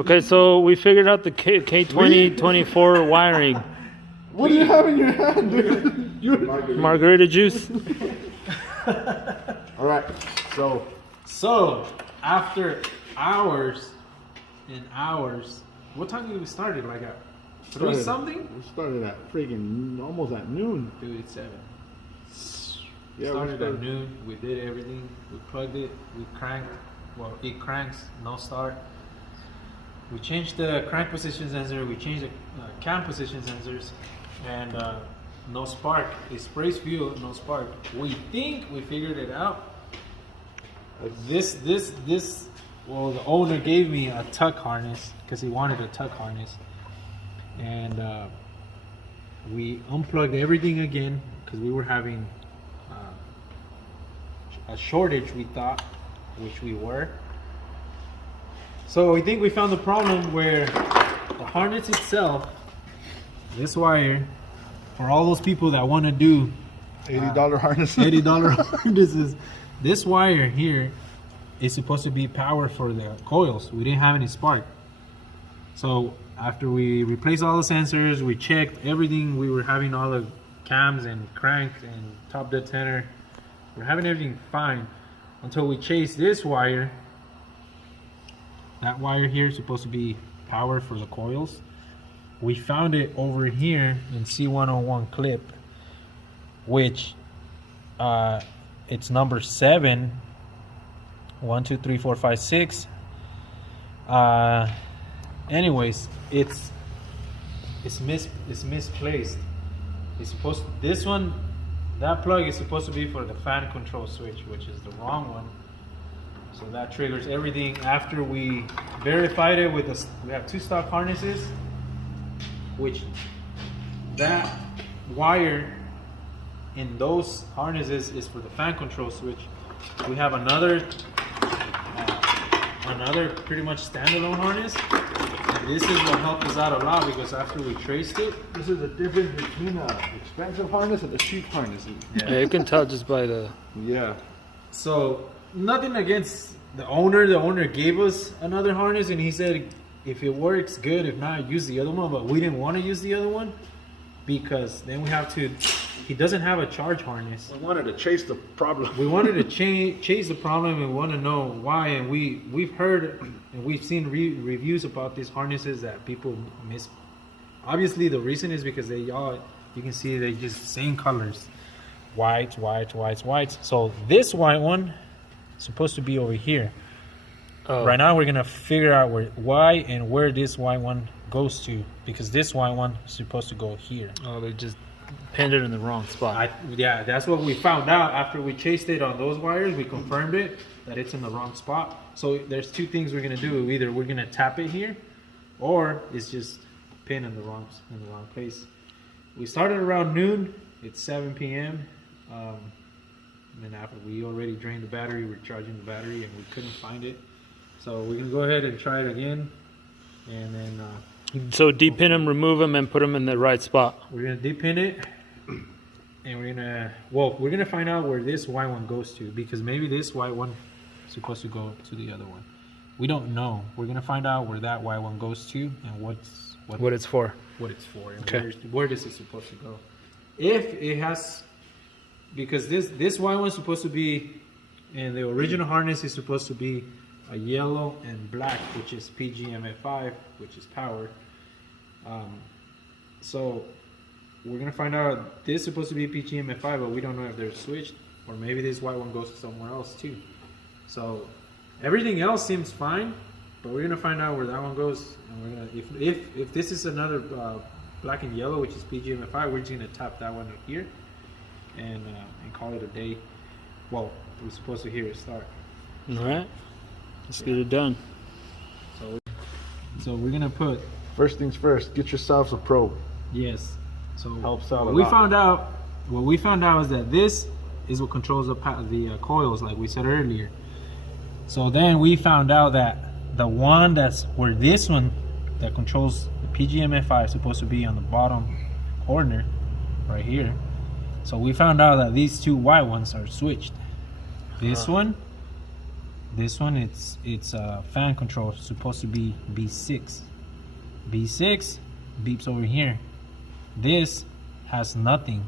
Okay, so we figured out the K20 24 wiring. What do you have in your hand, dude? Margarita juice. All right. So after hours and hours, what time did we started? Like at 3 something? We started at freaking almost at noon. Dude, it's 7. Yeah, Started at noon. We did everything. We plugged it. We cranked. Well, it cranks. No start. We changed the crank position sensor. We changed the cam position sensors, and no spark. It sprays fuel. No spark. We think we figured it out. This. Well, the owner gave me a tuck harness because he wanted a tuck harness, and we unplugged everything again because we were having a shortage, we thought, which we were. So we think we found the problem where the harness itself, this wire, for all those people that want to do $80 harnesses. $80 harnesses, this wire here is supposed to be power for the coils. We didn't have any spark. So after we replaced all the sensors, we checked everything. We were having all the cams and cranks and top dead center. We're having everything fine until we chased this wire. That wire here is supposed to be power for the coils. We found it over here in C101 clip, which it's number 7. 1, 2, 3, 4, 5, 6. Anyways, it's misplaced. It's supposed to, this one, that plug is supposed to be for the fan control switch, which is the wrong one. So that triggers everything. After we verified it with the, we have 2 stock harnesses, which that wire in those harnesses is for the fan control switch. We have another pretty much standalone harness. And this is what helped us out a lot because after we traced it, This is the difference between an expensive harness and a cheap harness. Yeah, you can tell just by the. Yeah. so nothing against the owner. The owner gave us another harness and he said if it works, good. If not, use the other one. But we didn't want to use the other one because then we have to, he doesn't have a charge harness. We wanted to chase the problem. We wanted to chase the problem and want to know why. And we've heard and we've seen reviews about these harnesses that people miss. Obviously, the reason is because they all, you can see they just same colors, white. So this white one is supposed to be over here. Oh. Right now, we're gonna figure out why and where this white one goes to because this white one is supposed to go here. Oh, they just pinned it in the wrong spot. Yeah, that's what we found out after we chased it on those wires. We confirmed it that it's in the wrong spot. So there's 2 things we're gonna do. Either we're gonna tap it here, or it's just pinned in the wrong place. We started around noon. It's 7 p.m. And then after we already drained the battery, we're charging the battery, and we couldn't find it. So we're gonna go ahead and try it again, and then. So depin them, remove them, and put them in the right spot. We're gonna depin it, and we're gonna find out where this white one goes to because maybe this white one is supposed to go to the other one. We don't know. We're gonna find out where that white one goes to and what it's for. What it's for. And Okay. where this is supposed to go. If it has, because this white one is supposed to be, and the original harness is supposed to be a yellow and black, which is PGMF5, which is power. So we're gonna find out this is supposed to be PGMF5, but we don't know if they're switched, or maybe this white one goes somewhere else too. So everything else seems fine, but we're gonna find out where that one goes, and we're gonna if this is another black and yellow, which is PGMF5, we're just gonna tap that one up here and call it a day. Well, we're supposed to hear it start. All right, let's get it done. So we're gonna put, First things first, get yourselves a probe. yes. So Helps out a what we lot. found out is that this is what controls the coils, like we said earlier. So then we found out that the one that's where this one that controls the PGMF5 is supposed to be on the bottom corner, right here. So we found out that these 2 white ones are switched. This one This one, it's fan control. It's supposed to be B6. B6 beeps over here. This has nothing.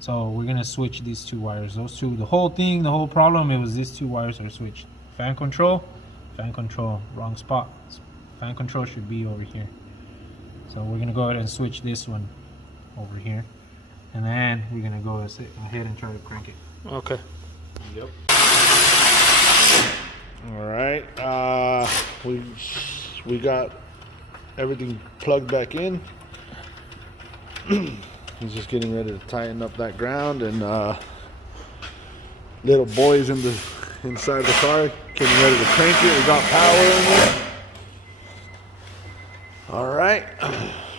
So we're gonna switch these two wires. Those two, the whole thing, the whole problem, it was these two wires are switched. Fan control, wrong spot. Fan control should be over here. So we're gonna go ahead and switch this one over here. And then we're gonna go ahead and try to crank it. Okay. Yep. All right. We got everything plugged back in. He's just getting ready to tighten up that ground, and little boys inside the car getting ready to crank it. We got power in there. All right.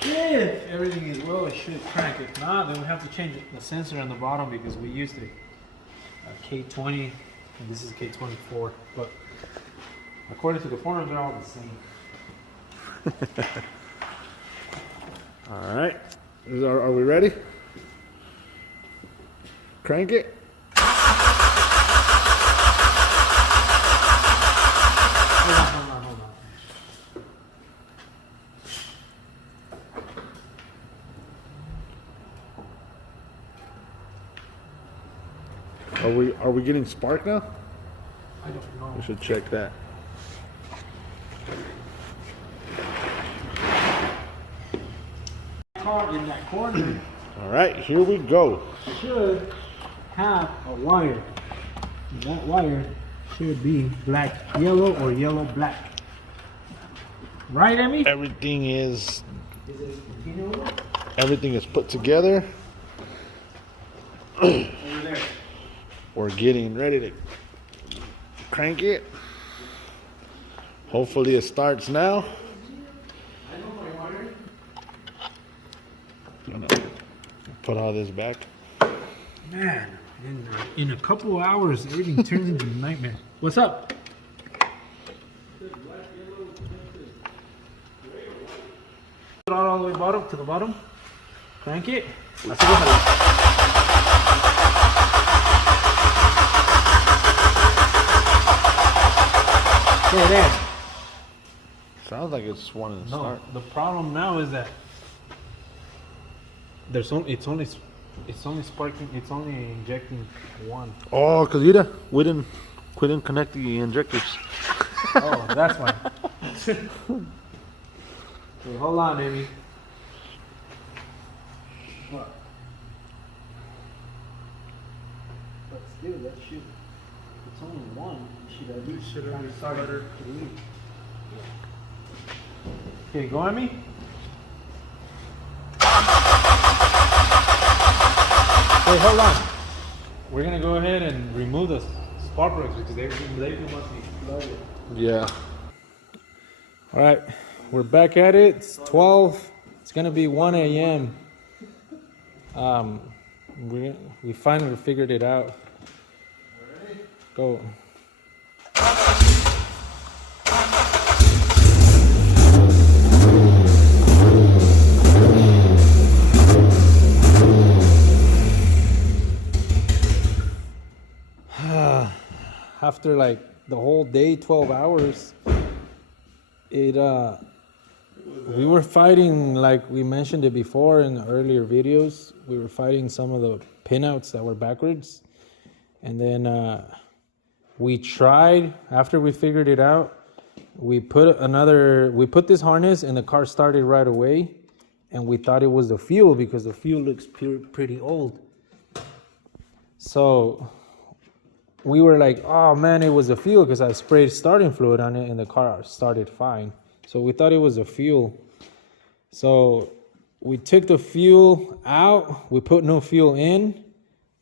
If everything is well, it should crank. If not, then we have to change the sensor on the bottom because we used a K20 and this is K24. But according to the forums, they're all the same. All right. Are we ready? Crank it. Hold on. Are we getting spark now? I don't know. We should check that. Car in that corner All right, here we go. should have a wire. And that wire should be black yellow or yellow black. Right, Emmy? Everything is Is it continuous? everything is put together. Over there. We're getting ready to crank it. Hopefully it starts now. I'm gonna put all this back. Man, in a couple of hours, everything turns into a nightmare. What's up? Put it all the way bottom to the bottom. Crank it. Así déjalo. Okay, there. Sounds like it's wanting to No, start. the problem now is that it's only sparking. It's only injecting one. Oh, cause we didn't connect the injectors. Oh, that's why. Wait, hold on, Amy. What? But still, that should. It's only one. Should at least start to leak. Okay, go on me. Hey, hold on. We're gonna go ahead and remove the spark plugs because they must be flooded. Yeah. All right, we're back at it. It's 12. It's gonna be 1 a.m. We finally figured it out. Go. After like the whole day, 12 hours, we were fighting, like we mentioned it before in the earlier videos, we were fighting some of the pinouts that were backwards. And then we tried, after we figured it out, we put this harness and the car started right away. And we thought it was the fuel because the fuel looks pretty old. So we were like, oh man, it was a fuel because I sprayed starting fluid on it and the car started fine. So we thought it was a fuel. So we took the fuel out, we put no fuel in,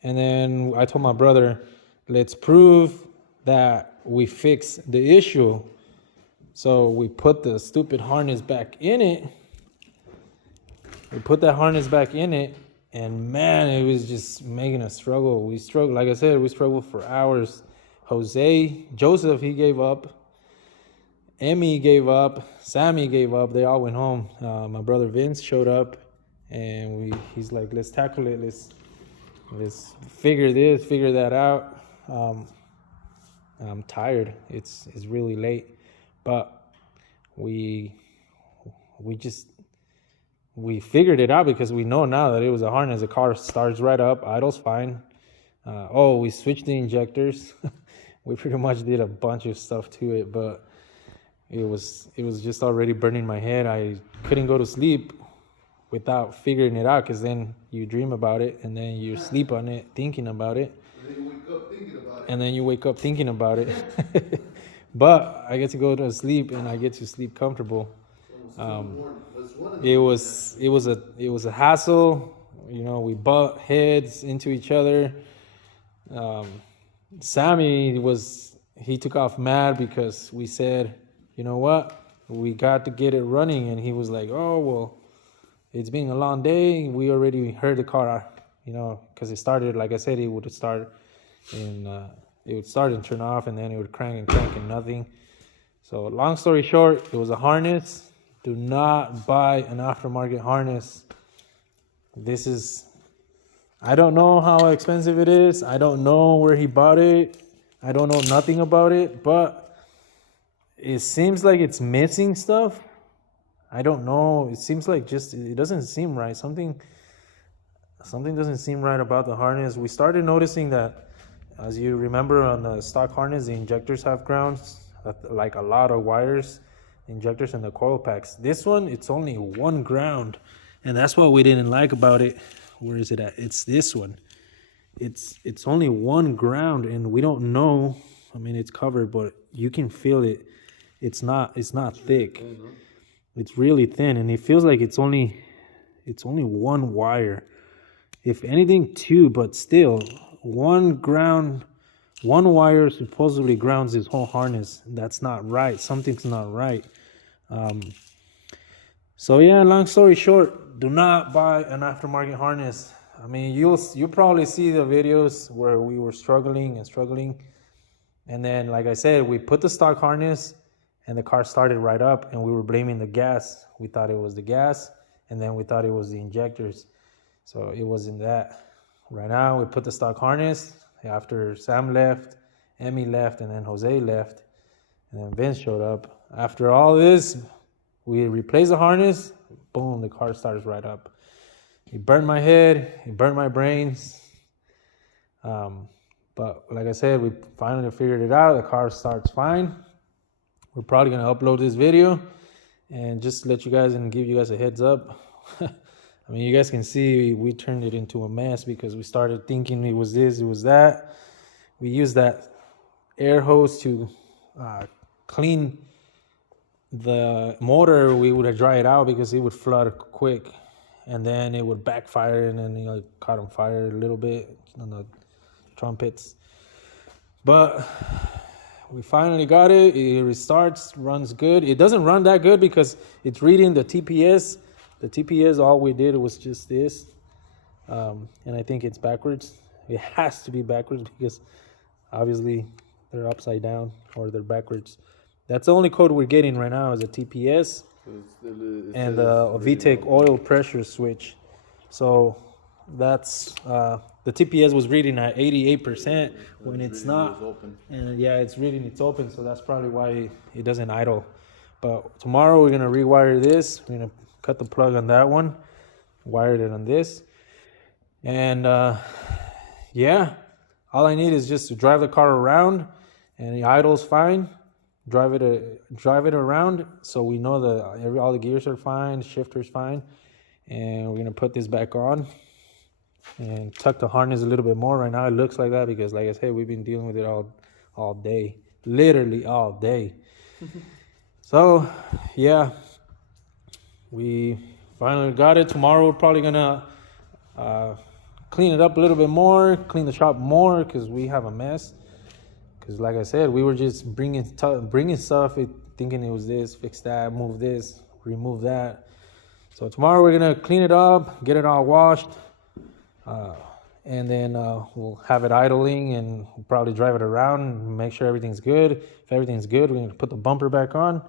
and then I told my brother, let's prove that we fixed the issue. So we put the stupid harness back in it. We put that harness back in it, and man, it was just making us struggle. We struggled, like I said, we struggled for hours. Joseph, he gave up. Emmy gave up. Sammy gave up. They all went home. My brother Vince showed up, and he's like, let's tackle it. Let's figure that out. And I'm tired. It's really late, but we figured it out because we know now that it was a harness. The car starts right up, idles fine. We switched the injectors. We pretty much did a bunch of stuff to it, but it was just already burning my head. I couldn't go to sleep without figuring it out, because then you dream about it and then you sleep on it thinking about it. And then you wake up thinking about it. But I get to go to sleep and I get to sleep comfortable. It was a hassle. We butt heads into each other. Sammy he took off mad because we said, you know what, we got to get it running, and he was like, oh well, it's been a long day. We already heard the car, because it started, like I said, it would start and turn off, and then it would crank and nothing. So long story short, it was a harness. Do not buy an aftermarket harness. I don't know how expensive it is. I don't know where he bought it. I don't know nothing about it, but it seems like it's missing stuff. I don't know. It seems like it doesn't seem right. Something doesn't seem right about the harness. We started noticing that, as you remember, on the stock harness, the injectors have grounds, like a lot of wires, injectors and the coil packs. This one, it's only one ground, and that's what we didn't like about it. Where is it at? It's this one. It's only one ground, and we don't know. I mean, it's covered, but you can feel it. It's not thick. It's really thin, and it feels like it's only one wire. If anything, two, but still one wire supposedly grounds this whole harness. That's not right. Something's not right. So yeah, long story short, do not buy an aftermarket harness. I mean, you'll probably see the videos where we were struggling, and then, like I said, we put the stock harness and the car started right up, and we were blaming the gas. We thought it was the gas, and then we thought it was the injectors. So it wasn't that. Right now, we put the stock harness after Sam left, Emmy left, and then Jose left, and then Vince showed up. After all this, we replaced the harness. Boom, the car starts right up. It burned my head. It burned my brains. But like I said, we finally figured it out. The car starts fine. We're probably going to upload this video and just let you guys and give you guys a heads up. I mean, you guys can see we turned it into a mess because we started thinking it was this, it was that. We used that air hose to clean the motor. We would dry it out because it would flood quick, and then it would backfire, and then it caught on fire a little bit on the trumpets. But we finally got it. It restarts, runs good. It doesn't run that good because it's reading the TPS. The TPS, all we did was just this. And I think it's backwards. It has to be backwards because obviously they're upside down or they're backwards. That's the only code we're getting right now is a TPS and a VTEC oil pressure switch. So that's the TPS was reading at 88% when it's not. And yeah, it's reading it's open, so that's probably why it doesn't idle. But tomorrow we're gonna rewire this. We're gonna cut the plug on that one, wired it on this, and yeah, all I need is just to drive the car around, and the idle's fine. Drive it around so we know that all the gears are fine, shifter's fine, and we're gonna put this back on and tuck the harness a little bit more. Right now it looks like that because, like I said, we've been dealing with it all day, literally all day. So yeah, we finally got it. Tomorrow we're probably gonna clean it up a little bit more, clean the shop more because we have a mess. Because like I said, we were just bringing stuff, thinking it was this, fix that, move this, remove that. So tomorrow we're gonna clean it up, get it all washed, and then we'll have it idling, and we'll probably drive it around and make sure everything's good. If everything's good, we're gonna put the bumper back on,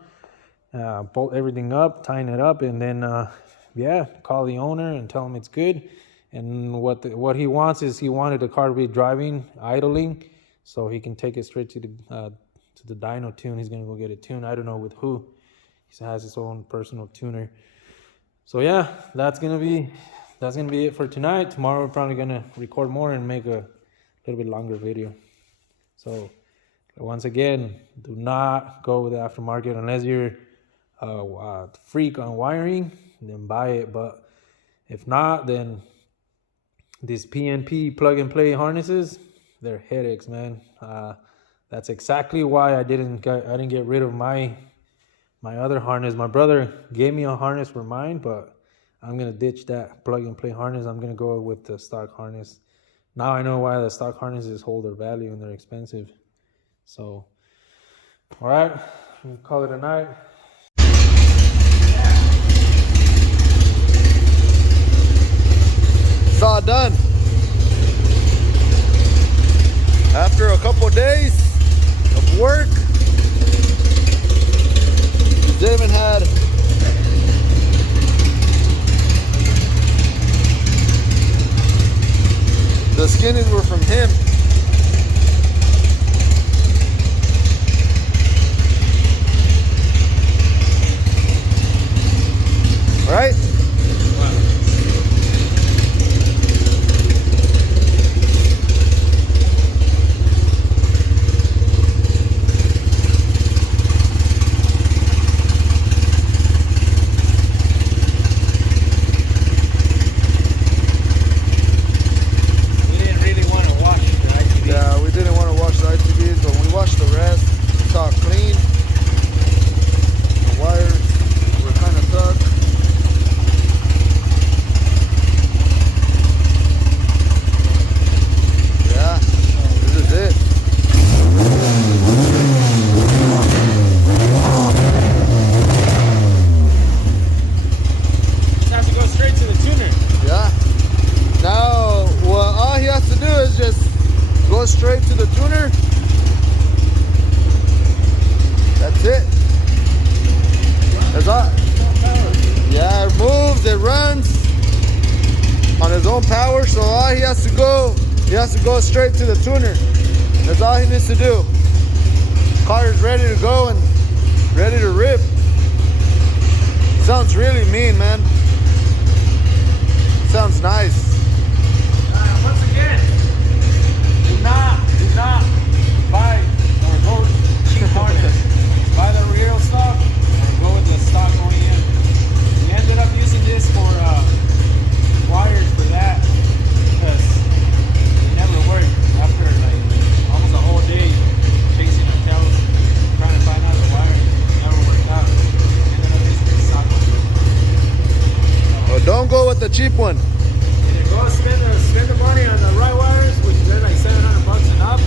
bolt everything up, tighten it up, and then yeah, call the owner and tell him it's good. And what he wants is he wanted the car to be driving, idling, so he can take it straight to the dyno tune. He's gonna go get it tuned. I don't know with who. He has his own personal tuner. So yeah, that's gonna be it for tonight. Tomorrow we're probably gonna record more and make a little bit longer video. So once again, do not go with the aftermarket unless you're a freak on wiring, then buy it. But if not, then these PNP plug and play harnesses, they're headaches, man. That's exactly why I didn't get rid of my other harness. My brother gave me a harness for mine, but I'm gonna ditch that plug and play harness. I'm gonna go with the stock harness. Now I know why the stock harnesses hold their value and they're expensive. So, all right, we'll call it a night. It's all done. After a couple days of work, David had the skinnings were from him. Right? Straight to the tuner. That's it. That's all. Yeah, it moves, it runs on his own power, so all he has to go straight to the tuner. That's all he needs to do. Car is ready to go and ready to rip. Sounds really mean, man. Sounds nice. Once again, do not buy or go cheap harness. Buy the real stuff and go with the stock OEM. We ended up using this for wires for that because it never worked. After like almost a whole day chasing our tails, trying to find out the wire, it never worked out. We ended up using the stock one. Oh, don't go with the cheap one. Go spend the money on the right wires, which they're like $700 and up,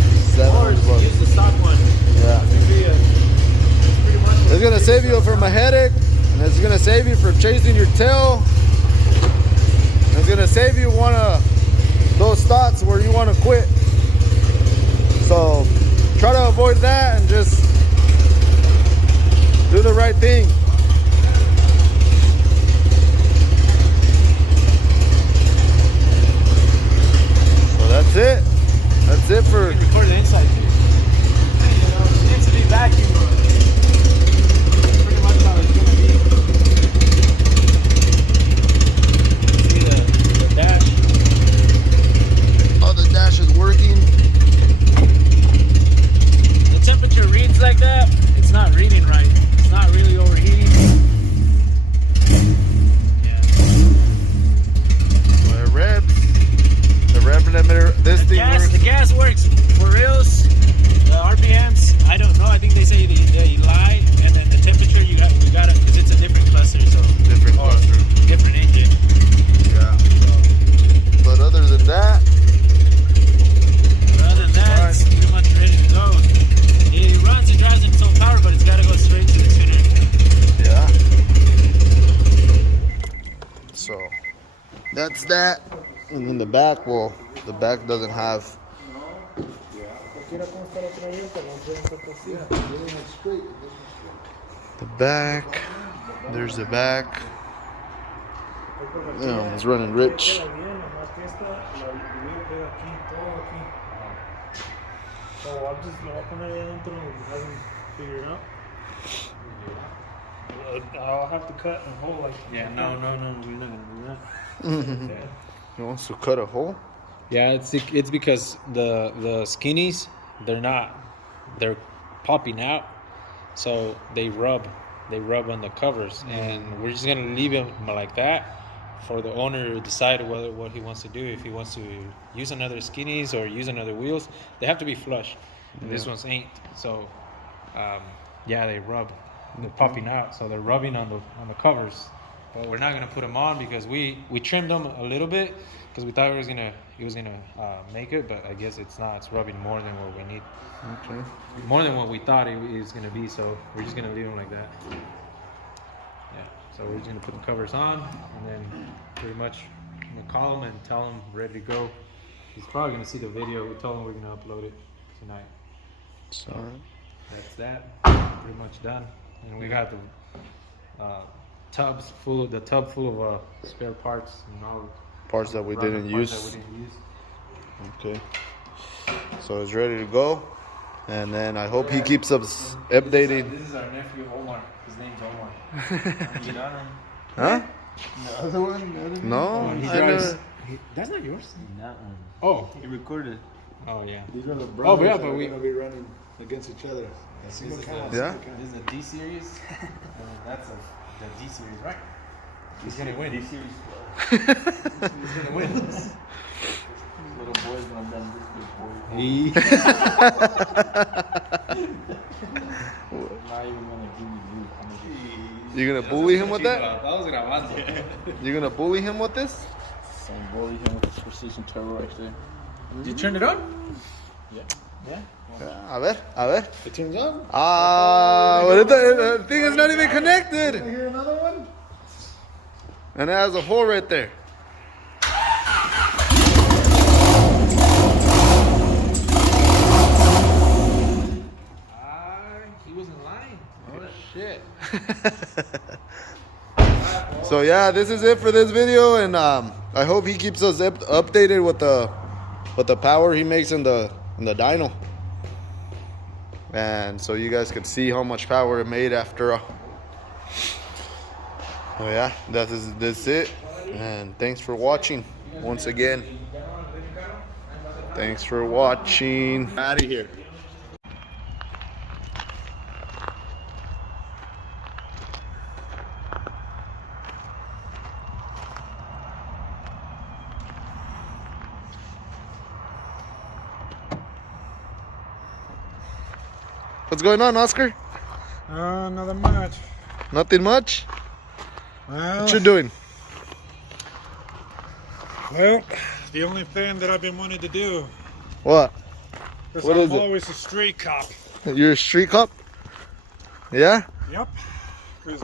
or use the stock one. Yeah. It's gonna save you from a headache, and it's gonna save you from chasing your tail. It's gonna save you one of those thoughts where you want to quit. So try to avoid that and just do the right thing. That's it. That's it for. You can record the inside too. You know, it needs to be vacuum. Pretty much how it's gonna be. See the dash. Oh, the dash is working. The temperature reads like that. It's not reading right. It's not really overheating. Yeah. Well, it revs. The rev limiter, this thing works. The gas works for reals. The RPMs, I don't know. I think they say they lie, and then the temperature we got it because it's a different cluster, so Different cluster. different engine. Yeah. But other than that, It's pretty much ready to go. It runs and drives in its own power, but it's got to go straight to the tuner. yeah. So that's that. And then the back, well, the back doesn't have. The back, there's the back. Yeah, it's running rich. So I'm just walking adentro and hasn't figured it out. I'll have to cut a hole like. Yeah, no, we're not gonna do that. He wants to cut a hole. Yeah, it's because the skinnies they're popping out, so they rub on the covers, and we're just gonna leave them like that for the owner to decide what he wants to do. If he wants to use another skinnies or use another wheels, they have to be flush. And this one's ain't. So they rub. They're popping out, so they're rubbing on the covers. But we're not gonna put them on because we trimmed them a little bit because we thought it was gonna make it, but I guess it's not. It's rubbing more than what we need. Okay. More than what we thought it was gonna be. So we're just gonna leave them like that. Yeah. So we're just gonna put the covers on, and then pretty much I'm gonna call him and tell him ready to go. He's probably gonna see the video. We told him we're gonna upload it tonight. So that's that. Pretty much done. And we got the tub full of spare parts and all Parts that we didn't use. That we didn't use. Okay. So it's ready to go. And then I hope he keeps us updated. This is our nephew Omar. His name's Omar. You got him? Huh? The other one? No. He I drives. never- That's not yours. That one. Oh. He recorded. Oh yeah. These are the Oh, brothers yeah, that but are we- going to be running against each other. Single cam. Yeah? This is a D series. And that's the D series, right? He's gonna win. D series. He's gonna win. Little boys when I'm done with big boys. He. Not even gonna give me you. I'm gonna give you. You gonna bully him with that? That You gonna bully him with this? Some bully him with this precision turbo right there. Did you turn it on? Yeah. Yeah. A ver. It turns on. Well, the thing is not even connected. I hear another one. And it has a hole right there. He wasn't lying. Oh shit. So yeah, this is it for this video, and I hope he keeps us updated with the power he makes in the dyno, and so you guys can see how much power it made after. Oh yeah, that's it, and thanks for watching once again. Thanks for watching. Out of here. What's going on, Oscar? Nothing much. Nothing much? Well, What you doing? well, the only thing that I've been wanting to do. What? Because What I'm is it? always a street cop. You're a street cop? Yeah? Yep. 'Cause